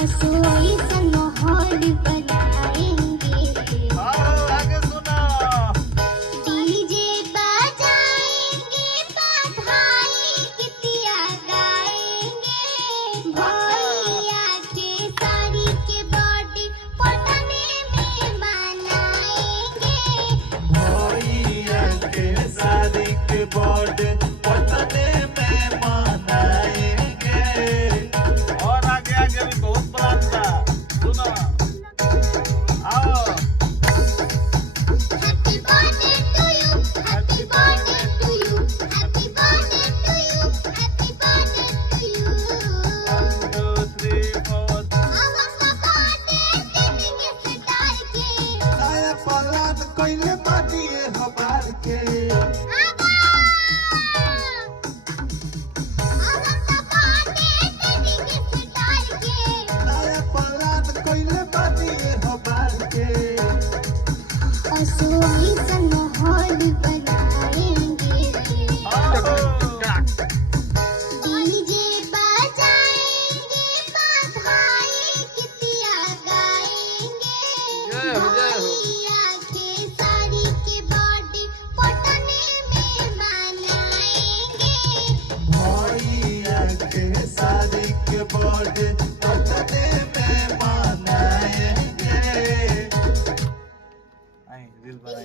असोई सा माहौल बनाएंगे। आगे सुना। डीजे बजाएंगे, बधाई गीतिया गाएंगे। भैया के साड़ी के बर्थडे पटने में मनाएंगे। भैया के शादी के बर्थडे पटने में मनाएंगे। और आगे आगे भी बहुत प्लान था, सुनो। आओ। Happy birthday to you, happy birthday to you, happy birthday to you, happy birthday to you. 1 2 3 4। नया प्लान कइले बानी हमार के। नया प्लान कइले बानी हमार के। असोई सा माहौल बनाएंगे। डीजे बजाएंगे, बधाई गीतिया गाएंगे। भैया के साड़ी के बर्थडे पटने में मनाएंगे। भैया के शादी के बर्थडे पटने में मनाएंगे। आई रील बनाई।